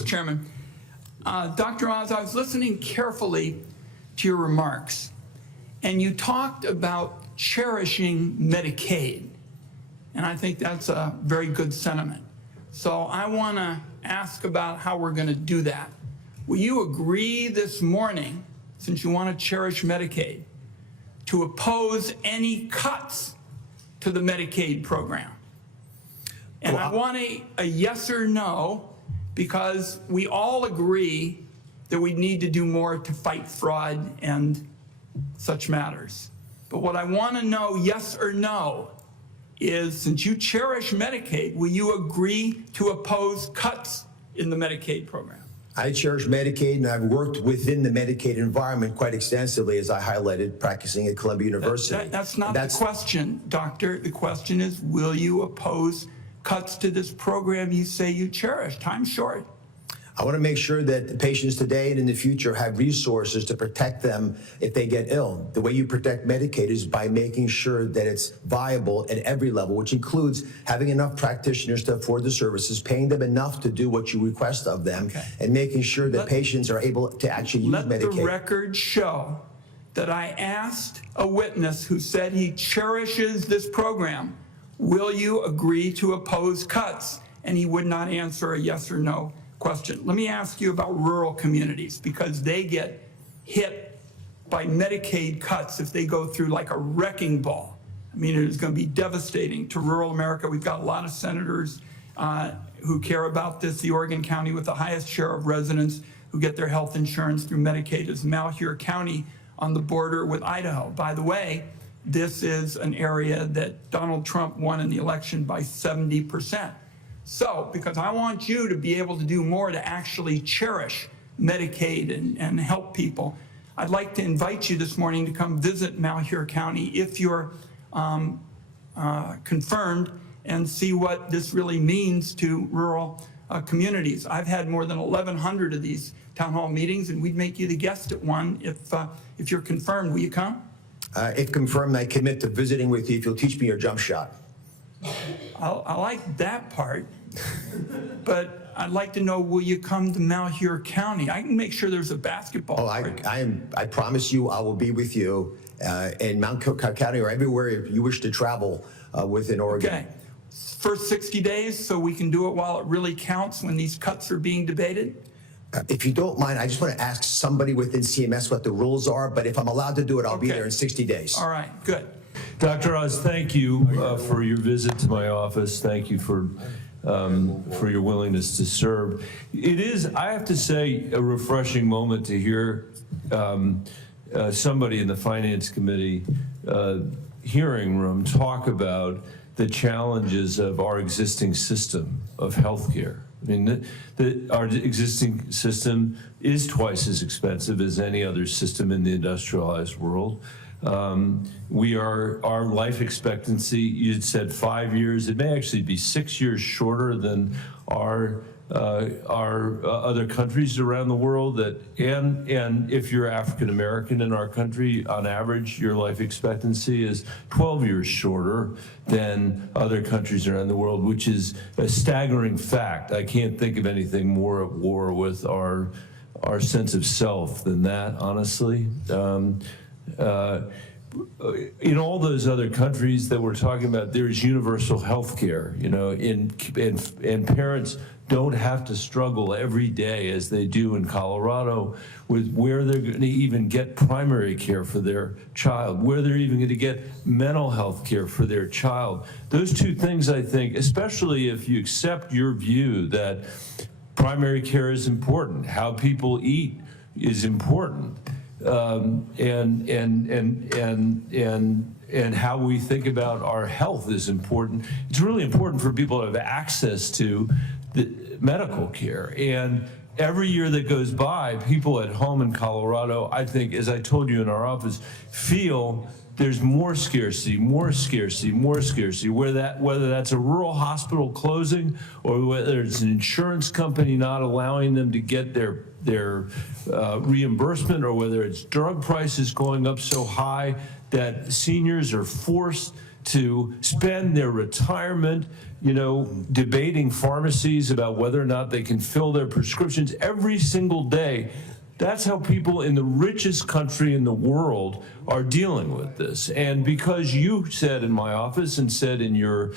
Mr. Chairman. Dr. Oz, I was listening carefully to your remarks, and you talked about cherishing Medicaid, and I think that's a very good sentiment. So I want to ask about how we're going to do that. Will you agree this morning, since you want to cherish Medicaid, to oppose any cuts to the Medicaid program? And I want a yes or no, because we all agree that we need to do more to fight fraud and such matters. But what I want to know, yes or no, is since you cherish Medicaid, will you agree to oppose cuts in the Medicaid program? I cherish Medicaid, and I've worked within the Medicaid environment quite extensively, as I highlighted, practicing at Columbia University. That's not the question, Doctor. The question is, will you oppose cuts to this program you say you cherish? Time's short. I want to make sure that the patients today and in the future have resources to protect them if they get ill. The way you protect Medicaid is by making sure that it's viable at every level, which includes having enough practitioners to afford the services, paying them enough to do what you request of them, and making sure that patients are able to actually use Medicaid. Let the record show that I asked a witness who said he cherishes this program, will you agree to oppose cuts? And he would not answer a yes or no question. Let me ask you about rural communities, because they get hit by Medicaid cuts if they go through like a wrecking ball. I mean, it is going to be devastating to rural America. We've got a lot of senators who care about this. The Oregon County with the highest share of residents who get their health insurance through Medicaid is Malheur County on the border with Idaho. By the way, this is an area that Donald Trump won in the election by 70%. So, because I want you to be able to do more to actually cherish Medicaid and help people, I'd like to invite you this morning to come visit Malheur County if you're confirmed, and see what this really means to rural communities. I've had more than 1,100 of these town hall meetings, and we'd make you the guest at one if you're confirmed. Will you come? If confirmed, I commit to visiting with you if you'll teach me your jump shot. I like that part, but I'd like to know, will you come to Malheur County? I can make sure there's a basketball court. I promise you I will be with you in Mount Cook County or everywhere you wish to travel within Oregon. Okay. First 60 days, so we can do it while it really counts when these cuts are being debated? If you don't mind, I just want to ask somebody within CMS what the rules are, but if I'm allowed to do it, I'll be there in 60 days. All right, good. Dr. Oz, thank you for your visit to my office. Thank you for your willingness to serve. It is, I have to say, a refreshing moment to hear somebody in the Finance Committee hearing room talk about the challenges of our existing system of healthcare. I mean, our existing system is twice as expensive as any other system in the industrialized world. Our life expectancy, you'd said 5 years, it may actually be 6 years shorter than our other countries around the world. And if you're African American in our country, on average, your life expectancy is 12 years shorter than other countries around the world, which is a staggering fact. I can't think of anything more at war with our sense of self than that, honestly. In all those other countries that we're talking about, there's universal health care, you know, and parents don't have to struggle every day as they do in Colorado with where they're going to even get primary care for their child, where they're even going to get mental health care for their child. Those two things, I think, especially if you accept your view that primary care is important, how people eat is important, and how we think about our health is important. It's really important for people to have access to the medical care. And every year that goes by, people at home in Colorado, I think, as I told you in our office, feel there's more scarcity, more scarcity, more scarcity, whether that's a rural hospital closing or whether it's an insurance company not allowing them to get their reimbursement, or whether it's drug prices going up so high that seniors are forced to spend their retirement, debating pharmacies about whether or not they can fill their prescriptions every single day. That's how people in the richest country in the world are dealing with this. And because you said in my office and said in your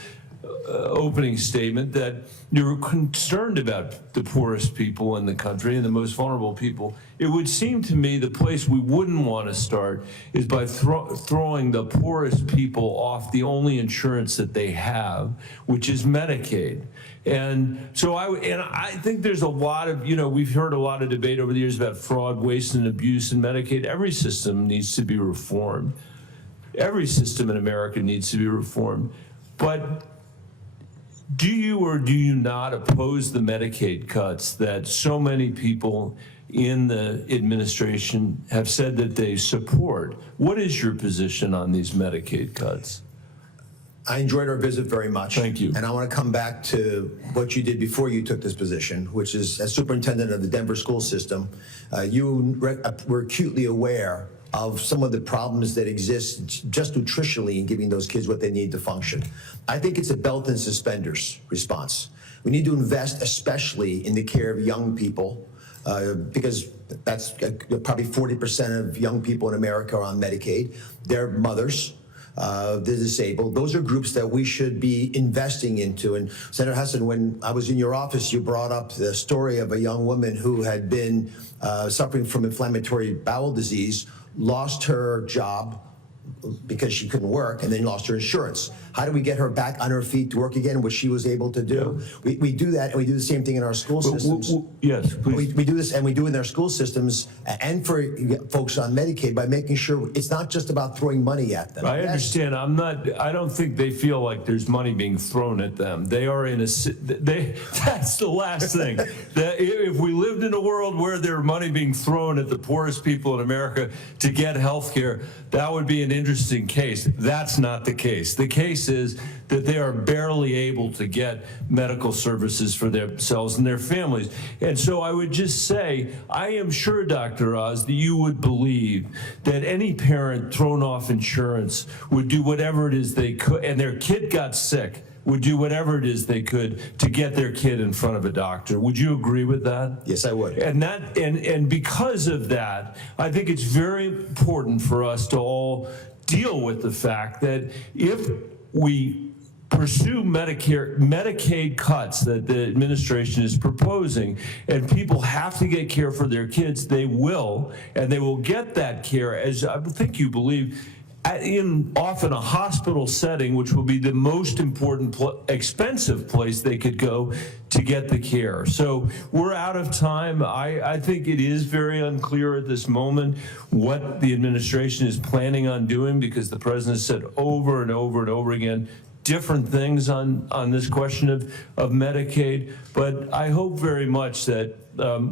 opening statement that you're concerned about the poorest people in the country and the most vulnerable people, it would seem to me the place we wouldn't want to start is by throwing the poorest people off the only insurance that they have, which is Medicaid. And so I think there's a lot of, we've heard a lot of debate over the years about fraud, waste, and abuse in Medicaid. Every system needs to be reformed. Every system in America needs to be reformed. But do you or do you not oppose the Medicaid cuts that so many people in the administration have said that they support? What is your position on these Medicaid cuts? I enjoyed our visit very much. Thank you. And I want to come back to what you did before you took this position, which is as superintendent of the Denver school system, you were acutely aware of some of the problems that exist just nutritionally in giving those kids what they need to function. I think it's a belt and suspenders response. We need to invest especially in the care of young people because that's probably 40% of young people in America are on Medicaid. Their mothers, the disabled, those are groups that we should be investing into. And Senator Hassan, when I was in your office, you brought up the story of a young woman who had been suffering from inflammatory bowel disease, lost her job because she couldn't work, and then lost her insurance. How do we get her back on her feet to work again, which she was able to do? Yeah. We do that, and we do the same thing in our school systems. Yes, please. We do this, and we do it in our school systems, and for folks on Medicaid, by making sure it's not just about throwing money at them. I understand. I don't think they feel like there's money being thrown at them. They are in that's the last thing. If we lived in a world where there's money being thrown at the poorest people in America to get health care, that would be an interesting case. That's not the case. The case is that they are barely able to get medical services for themselves and their families. And so I would just say, I am sure, Dr. Oz, that you would believe that any parent thrown off insurance would do whatever it is they could, and their kid got sick, would do whatever it is they could to get their kid in front of a doctor. Would you agree with that? Yes, I would. And because of that, I think it's very important for us to all deal with the fact that if we pursue Medicaid cuts that the administration is proposing, and people have to get care for their kids, they will, and they will get that care, as I think you believe, in often a hospital setting, which will be the most important, expensive place they could go to get the care. So we're out of time. I think it is very unclear at this moment what the administration is planning on doing, because the president said over and over and over again different things on this question of Medicaid. But I hope very much that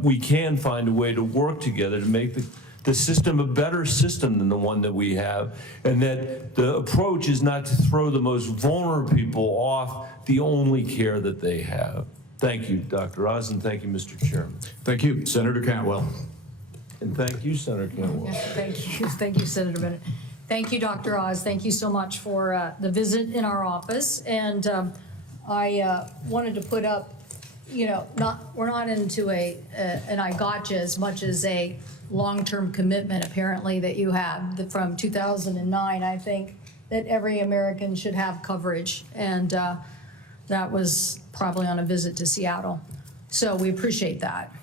we can find a way to work together to make the system a better system than the one that we have, and that the approach is not to throw the most vulnerable people off the only care that they have. Thank you, Dr. Oz, and thank you, Mr. Chairman. Thank you, Senator Cantwell. And thank you, Senator Cantwell. Yeah, thank you. Thank you, Senator Bennett. Thank you, Dr. Oz. Thank you so much for the visit in our office. And I wanted to put up, we're not into an I gotcha as much as a long-term commitment, apparently, that you had from 2009. I think that every American should have coverage, and that was probably on a visit to Seattle. So we appreciate that.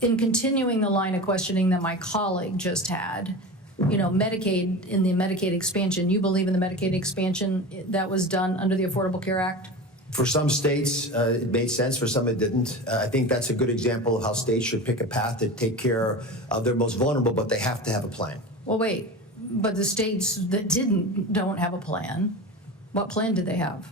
In continuing the line of questioning that my colleague just had, Medicaid, in the Medicaid expansion, you believe in the Medicaid expansion that was done under the Affordable Care Act? For some states, it made sense. For some, it didn't. I think that's a good example of how states should pick a path to take care of their most vulnerable, but they have to have a plan. Well, wait, but the states that don't have a plan. What plan did they have?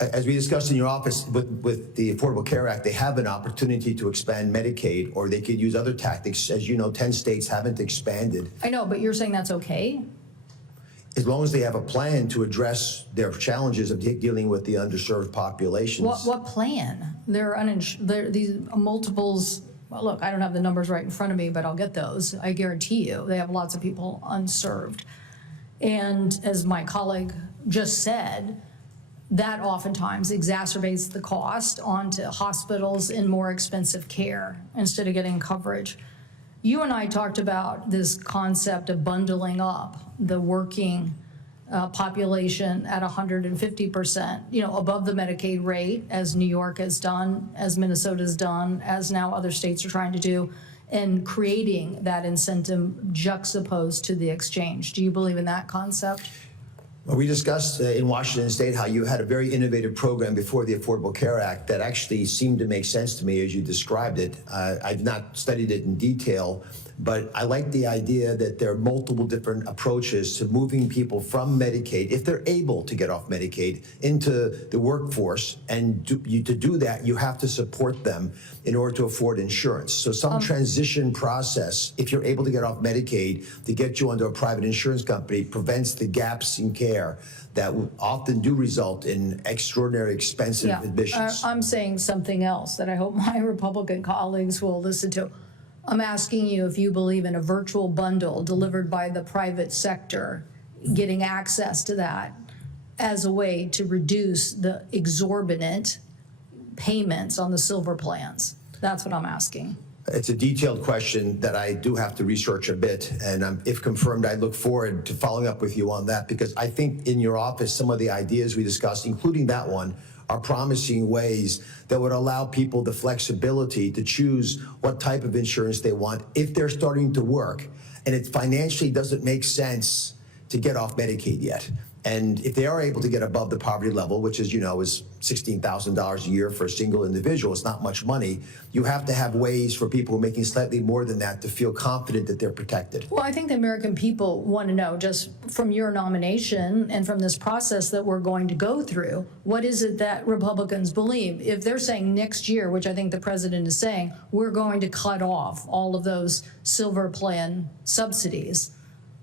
As we discussed in your office with the Affordable Care Act, they have an opportunity to expand Medicaid, or they could use other tactics. As you know, 10 states haven't expanded. I know, but you're saying that's okay? As long as they have a plan to address their challenges of dealing with the underserved populations. What plan? There are these multiples. Well, look, I don't have the numbers right in front of me, but I'll get those. I guarantee you they have lots of people unserved. And as my colleague just said, that oftentimes exacerbates the cost onto hospitals in more expensive care instead of getting coverage. You and I talked about this concept of bundling up the working population at 150%, above the Medicaid rate, as New York has done, as Minnesota's done, as now other states are trying to do, and creating that incentive juxtaposed to the exchange. Do you believe in that concept? Well, we discussed in Washington State how you had a very innovative program before the Affordable Care Act that actually seemed to make sense to me as you described it. I've not studied it in detail, but I like the idea that there are multiple different approaches to moving people from Medicaid, if they're able to get off Medicaid, into the workforce. And to do that, you have to support them in order to afford insurance. So some transition process, if you're able to get off Medicaid, to get you onto a private insurance company prevents the gaps in care that often do result in extraordinary expensive admissions. I'm saying something else that I hope my Republican colleagues will listen to. I'm asking you if you believe in a virtual bundle delivered by the private sector, getting access to that as a way to reduce the exorbitant payments on the silver plans. That's what I'm asking. It's a detailed question that I do have to research a bit, and if confirmed, I look forward to following up with you on that, because I think in your office, some of the ideas we discussed, including that one, are promising ways that would allow people the flexibility to choose what type of insurance they want if they're starting to work and it financially doesn't make sense to get off Medicaid yet. And if they are able to get above the poverty level, which, as you know, is $16,000 a year for a single individual, it's not much money, you have to have ways for people who are making slightly more than that to feel confident that they're protected. Well, I think the American people want to know, just from your nomination and from this process that we're going to go through, what is it that Republicans believe? If they're saying next year, which I think the president is saying, we're going to cut off all of those silver plan subsidies,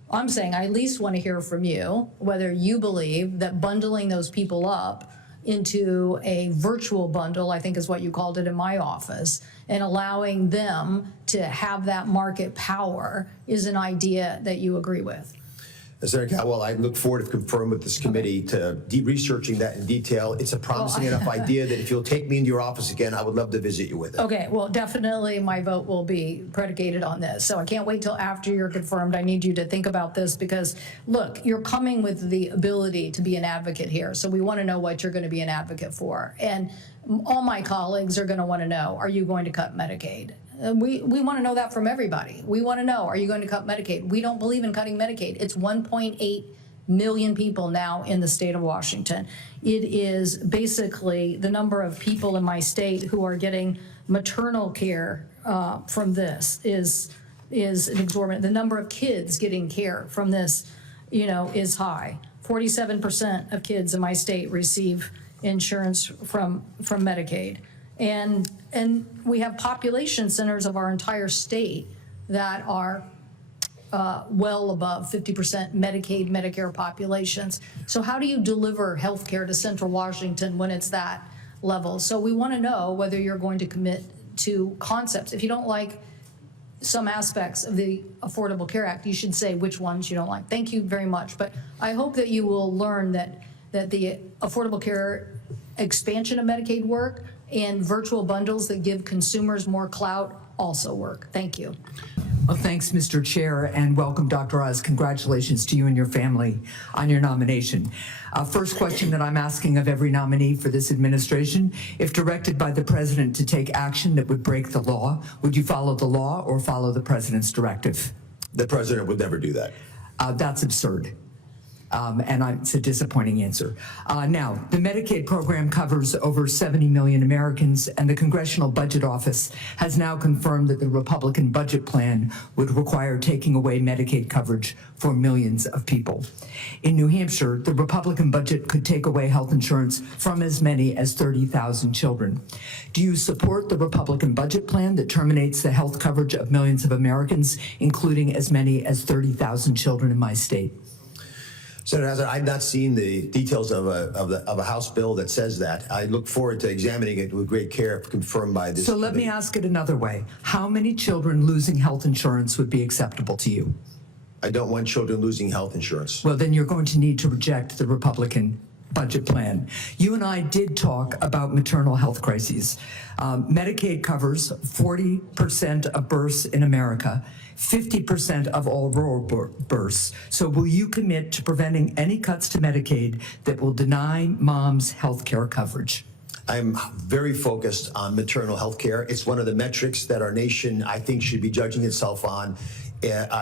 I'm saying I at least want to hear from you whether you believe that bundling those people up into a virtual bundle, I think is what you called it in my office, and allowing them to have that market power is an idea that you agree with. Senator Cantwell, I look forward to confirm with this committee to researching that in detail. It's a promising enough idea that if you'll take me into your office again, I would love to visit you with it. Okay, well, definitely my vote will be predicated on this. So I can't wait till after you're confirmed. I need you to think about this because, look, you're coming with the ability to be an advocate here. So we want to know what you're going to be an advocate for. And all my colleagues are going to want to know, are you going to cut Medicaid? We want to know that from everybody. We want to know, are you going to cut Medicaid? We don't believe in cutting Medicaid. It's 1.8 million people now in the state of Washington. It is basically the number of people in my state who are getting maternal care from this is an exorbitant. The number of kids getting care from this, is high. 47% of kids in my state receive insurance from Medicaid. And we have population centers of our entire state that are well above 50% Medicaid, Medicare populations. So how do you deliver health care to Central Washington when it's that level? So we want to know whether you're going to commit to concepts. If you don't like some aspects of the Affordable Care Act, you should say which ones you don't like. Thank you very much. But I hope that you will learn that the Affordable Care expansion of Medicaid work and virtual bundles that give consumers more clout also work. Thank you. Well, thanks, Mr. Chair, and welcome, Dr. Oz. Congratulations to you and your family on your nomination. First question that I'm asking of every nominee for this administration: if directed by the president to take action that would break the law, would you follow the law or follow the president's directive? The president would never do that. That's absurd. And it's a disappointing answer. Now, the Medicaid program covers over 70 million Americans, and the Congressional Budget Office has now confirmed that the Republican budget plan would require taking away Medicaid coverage for millions of people. In New Hampshire, the Republican budget could take away health insurance from as many as 30,000 children. Do you support the Republican budget plan that terminates the health coverage of millions of Americans, including as many as 30,000 children in my state? Senator Hassan, I've not seen the details of a House bill that says that. I look forward to examining it with great care if confirmed by this So let me ask it another way. How many children losing health insurance would be acceptable to you? I don't want children losing health insurance. Well, then you're going to need to reject the Republican budget plan. You and I did talk about maternal health crises. Medicaid covers 40% of births in America, 50% of all rural births. So will you commit to preventing any cuts to Medicaid that will deny moms health care coverage? I'm very focused on maternal health care. It's one of the metrics that our nation, I think, should be judging itself on.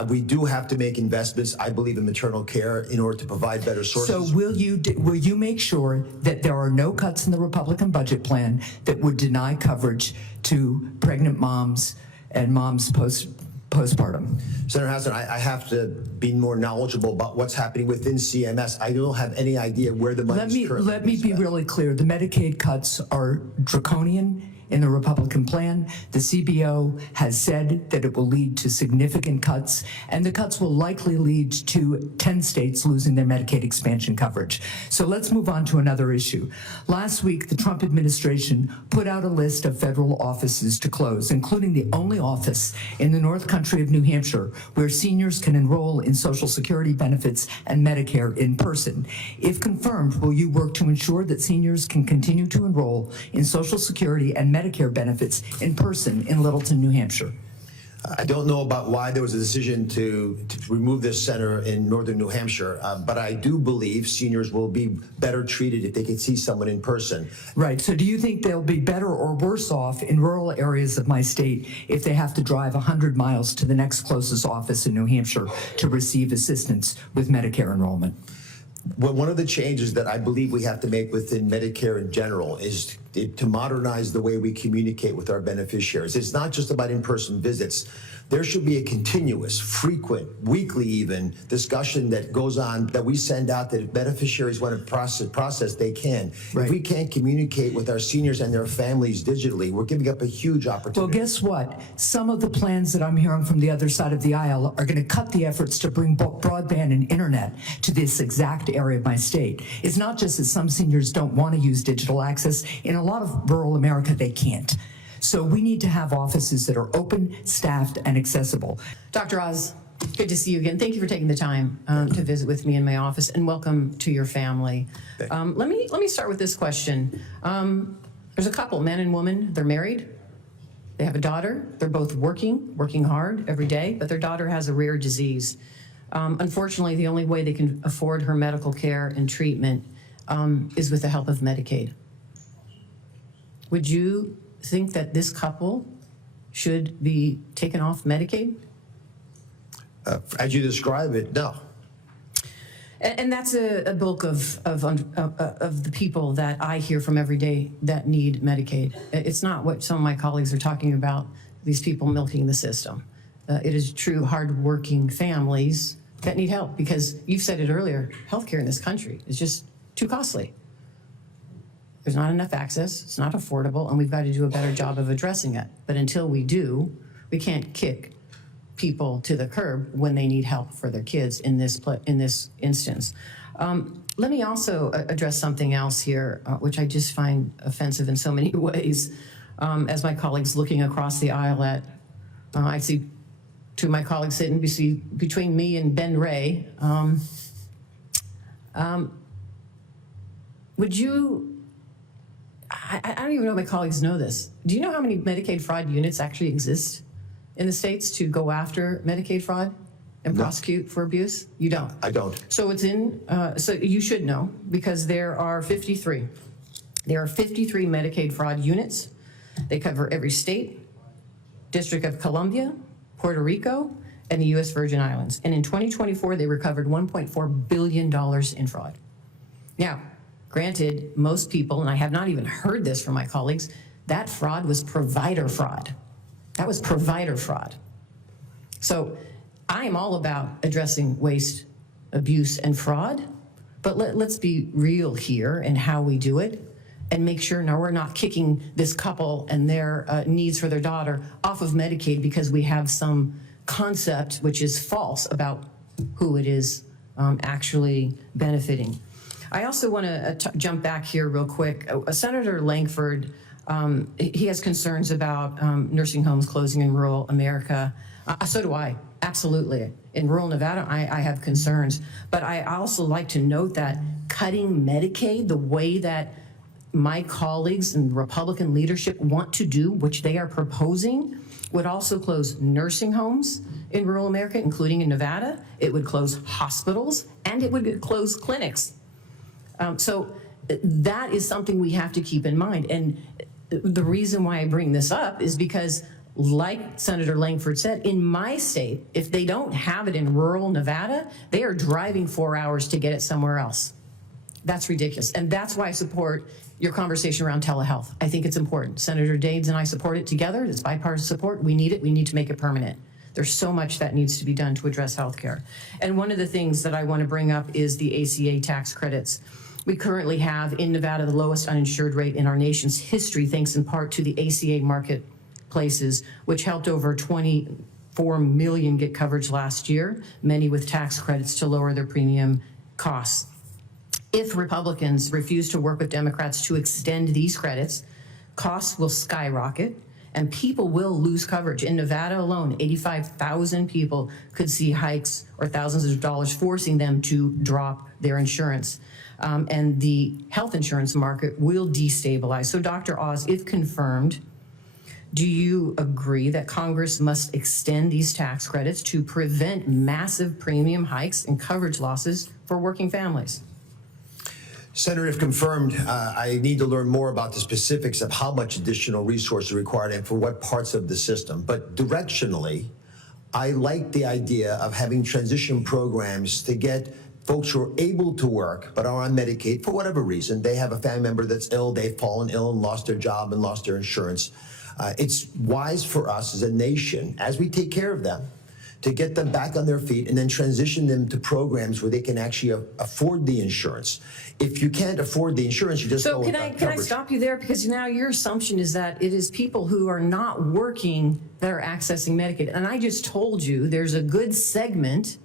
We do have to make investments, I believe, in maternal care in order to provide better sources. So will you make sure that there are no cuts in the Republican budget plan that would deny coverage to pregnant moms and moms postpartum? Senator Hassan, I have to be more knowledgeable about what's happening within CMS. I don't have any idea where the money is currently. Let me be really clear. The Medicaid cuts are draconian in the Republican plan. The CBO has said that it will lead to significant cuts, and the cuts will likely lead to 10 states losing their Medicaid expansion coverage. So let's move on to another issue. Last week, the Trump administration put out a list of federal offices to close, including the only office in the North Country of New Hampshire where seniors can enroll in Social Security benefits and Medicare in person. If confirmed, will you work to ensure that seniors can continue to enroll in Social Security and Medicare benefits in person in Littleton, New Hampshire? I don't know about why there was a decision to remove this center in northern New Hampshire, but I do believe seniors will be better treated if they can see someone in person. Right. So do you think they'll be better or worse off in rural areas of my state if they have to drive 100 miles to the next closest office in New Hampshire to receive assistance with Medicare enrollment? Well, one of the changes that I believe we have to make within Medicare in general is to modernize the way we communicate with our beneficiaries. It's not just about in-person visits. There should be a continuous, frequent, weekly even, discussion that goes on, that we send out, that if beneficiaries want to process, they can. Right. If we can't communicate with our seniors and their families digitally, we're giving up a huge opportunity. Well, guess what? Some of the plans that I'm hearing from the other side of the aisle are going to cut the efforts to bring broadband and internet to this exact area of my state. It's not just that some seniors don't want to use digital access. In a lot of rural America, they can't. So we need to have offices that are open, staffed, and accessible. Dr. Oz, good to see you again. Thank you for taking the time to visit with me in my office, and welcome to your family. Let me start with this question. There's a couple, man and woman. They're married. They have a daughter. They're both working hard every day, but their daughter has a rare disease. Unfortunately, the only way they can afford her medical care and treatment is with the help of Medicaid. Would you think that this couple should be taken off Medicaid? As you describe it, no. And that's a bulk of the people that I hear from every day that need Medicaid. It's not what some of my colleagues are talking about, these people milking the system. It is true hardworking families that need help, because you've said it earlier, healthcare in this country is just too costly. There's not enough access, it's not affordable, and we've got to do a better job of addressing it. But until we do, we can't kick people to the curb when they need help for their kids in this instance. Let me also address something else here, which I just find offensive in so many ways. As my colleagues looking across the aisle at, I see two of my colleagues sitting between me and Ben Ray. Would you, I don't even know if my colleagues know this. Do you know how many Medicaid fraud units actually exist in the states to go after Medicaid fraud and prosecute for abuse? You don't? I don't. So it's in, so you should know, because there are 53. There are 53 Medicaid fraud units. They cover every state, District of Columbia, Puerto Rico, and the U.S. Virgin Islands. And in 2024, they recovered $1.4 billion in fraud. Now, granted, most people, and I have not even heard this from my colleagues, that fraud was provider fraud. That was provider fraud. So I am all about addressing waste, abuse, and fraud, but let's be real here in how we do it and make sure now we're not kicking this couple and their needs for their daughter off of Medicaid because we have some concept which is false about who it is actually benefiting. I also want to jump back here real quick. Senator Langford, he has concerns about nursing homes closing in rural America. So do I, absolutely. In rural Nevada, I have concerns. But I also like to note that cutting Medicaid the way that my colleagues and Republican leadership want to do, which they are proposing, would also close nursing homes in rural America, including in Nevada. It would close hospitals, and it would close clinics. So that is something we have to keep in mind. And the reason why I bring this up is because, like Senator Langford said, in my state, if they don't have it in rural Nevada, they are driving 4 hours to get it somewhere else. That's ridiculous. And that's why I support your conversation around telehealth. I think it's important. Senator Dades and I support it together. It's bipartisan support. We need it. We need to make it permanent. There's so much that needs to be done to address healthcare. And one of the things that I want to bring up is the ACA tax credits. We currently have in Nevada the lowest uninsured rate in our nation's history, thanks in part to the ACA marketplaces, which helped over 24 million get coverage last year, many with tax credits to lower their premium costs. If Republicans refuse to work with Democrats to extend these credits, costs will skyrocket and people will lose coverage. In Nevada alone, 85,000 people could see hikes or thousands of dollars, forcing them to drop their insurance. And the health insurance market will destabilize. So Dr. Oz, if confirmed, do you agree that Congress must extend these tax credits to prevent massive premium hikes and coverage losses for working families? Senator, if confirmed, I need to learn more about the specifics of how much additional resources are required and for what parts of the system. But directionally, I like the idea of having transition programs to get folks who are able to work but are on Medicaid for whatever reason. They have a family member that's ill, they've fallen ill and lost their job and lost their insurance. It's wise for us as a nation, as we take care of them, to get them back on their feet and then transition them to programs where they can actually afford the insurance. If you can't afford the insurance, you just So go can without I coverage. stop you there? Because now your assumption is that it is people who are not working that are accessing Medicaid. And I just told you there's a good segment,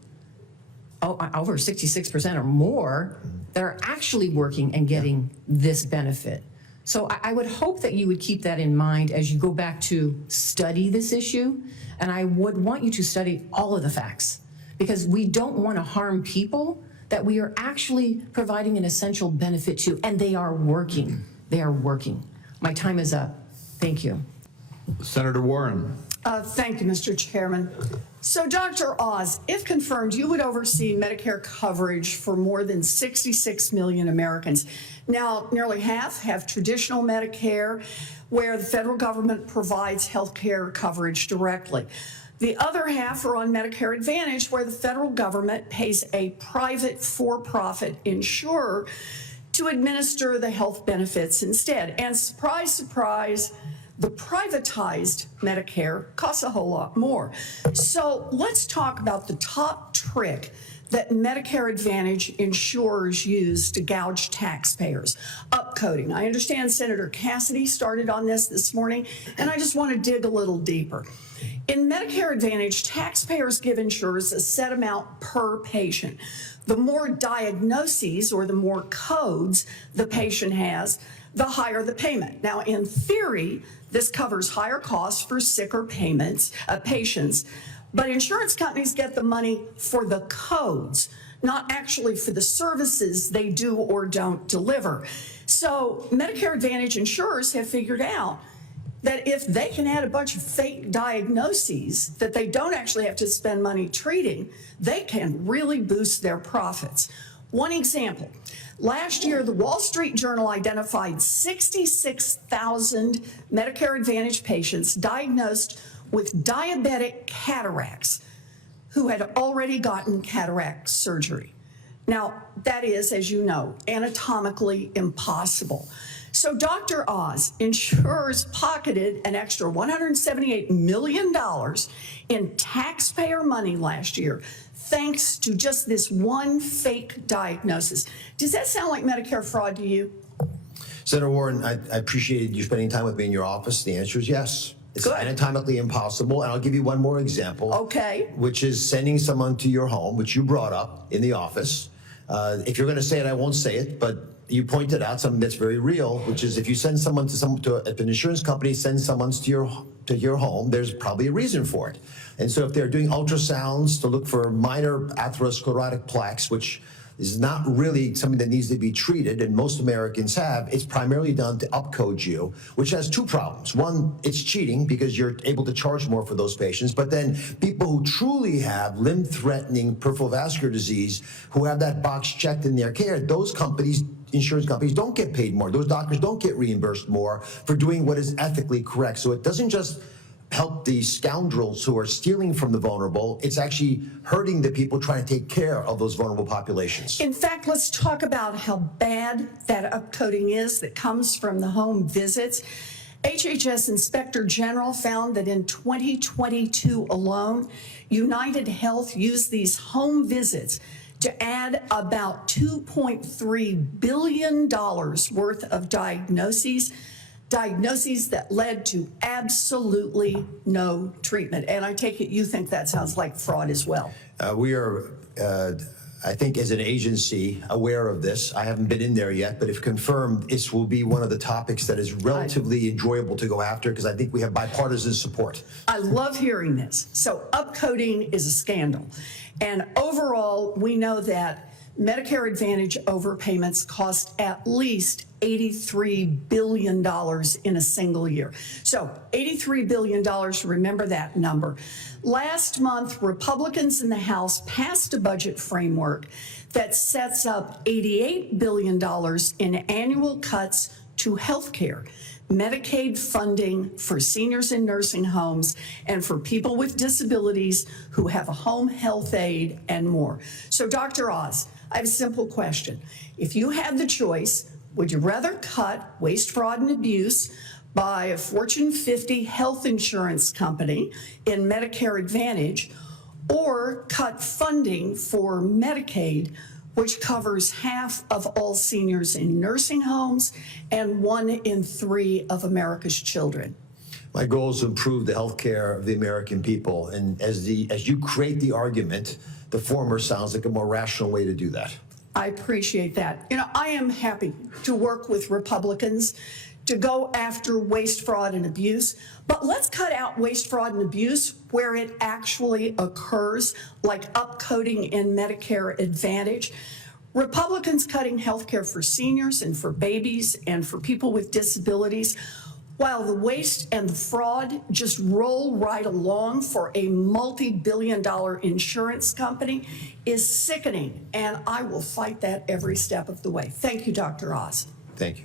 over 66% or more, that are actually working and getting this benefit. So I would hope that you would keep that in mind as you go back to study this issue. And I would want you to study all of the facts, because we don't want to harm people that we are actually providing an essential benefit to, and they are working. They are working. My time is up. Thank you. Senator Warren. Thank you, Mr. Chairman. So, Dr. Oz, if confirmed, you would oversee Medicare coverage for more than 66 million Americans. Now, nearly half have traditional Medicare, where the federal government provides health care coverage directly. The other half are on Medicare Advantage, where the federal government pays a private for-profit insurer to administer the health benefits instead. And surprise, surprise, the privatized Medicare costs a whole lot more. So let's talk about the top trick that Medicare Advantage insurers use to gouge taxpayers. Upcoding. I understand Senator Cassidy started on this morning, and I just want to dig a little deeper. In Medicare Advantage, taxpayers give insurers a set amount per patient. The more diagnoses or the more codes the patient has, the higher the payment. Now, in theory, this covers higher costs for sicker patients, but insurance companies get the money for the codes, not actually for the services they do or don't deliver. So Medicare Advantage insurers have figured out that if they can add a bunch of fake diagnoses that they don't actually have to spend money treating, they can really boost their profits. One example, last year, the Wall Street Journal identified 66,000 Medicare Advantage patients diagnosed with diabetic cataracts who had already gotten cataract surgery. Now, that is, as you know, anatomically impossible. So, Dr. Oz, insurers pocketed an extra $178 million in taxpayer money last year, thanks to just this one fake diagnosis. Does that sound like Medicare fraud to you? Senator Warren, I appreciated you spending time with me in your office. The answer is yes. It's Good. anatomically impossible. And I'll give you one more example. Okay. Which is sending someone to your home, which you brought up in the office. If you're going to say it, I won't say it, but you pointed out something that's very real, which is if you send someone to an insurance company sends someone to to your home, there's probably a reason for it. And so if they're doing ultrasounds to look for minor atherosclerotic plaques, which is not really something that needs to be treated, and most Americans have, it's primarily done to upcode you, which has two problems. One, it's cheating because you're able to charge more for those patients, but then people who truly have limb-threatening peripheral vascular disease, who have that box checked in their care, those companies, insurance companies, don't get paid more. Those doctors don't get reimbursed more for doing what is ethically correct. So it doesn't just help the scoundrels who are stealing from the vulnerable, it's actually hurting the people trying to take care of those vulnerable populations. In fact, let's talk about how bad that upcoding is that comes from the home visits. HHS Inspector General found that in 2022 alone, United Health used these home visits to add about $2.3 billion worth of diagnoses that led to absolutely no treatment. And I take it you think that sounds like fraud as well. We are, I think, as an agency, aware of this. I haven't been in there yet, but if confirmed, this will be one of the topics that is relatively enjoyable to go after because I think we have bipartisan support. I love hearing this. So upcoding is a scandal. And overall, we know that Medicare Advantage overpayments cost at least $83 billion in a single year. So $83 billion, remember that number. Last month, Republicans in the House passed a budget framework that sets up $88 billion in annual cuts to health care, Medicaid funding for seniors in nursing homes, and for people with disabilities who have a home health aide and more. So Dr. Oz, I have a simple question. If you had the choice, would you rather cut waste, fraud, and abuse by a Fortune 50 health insurance company in Medicare Advantage, or cut funding for Medicaid, which covers half of all seniors in nursing homes and 1 in 3 of America's children? My goal is to improve the health care of the American people. And as you create the argument, the former sounds like a more rational way to do that. I appreciate that. You know, I am happy to work with Republicans to go after waste, fraud, and abuse, but let's cut out waste, fraud, and abuse where it actually occurs, like upcoding in Medicare Advantage. Republicans cutting health care for seniors and for babies and for people with disabilities, while the waste and the fraud just roll right along for a multi-billion-dollar insurance company, is sickening, and I will fight that every step of the way. Thank you, Dr. Oz. Thank you.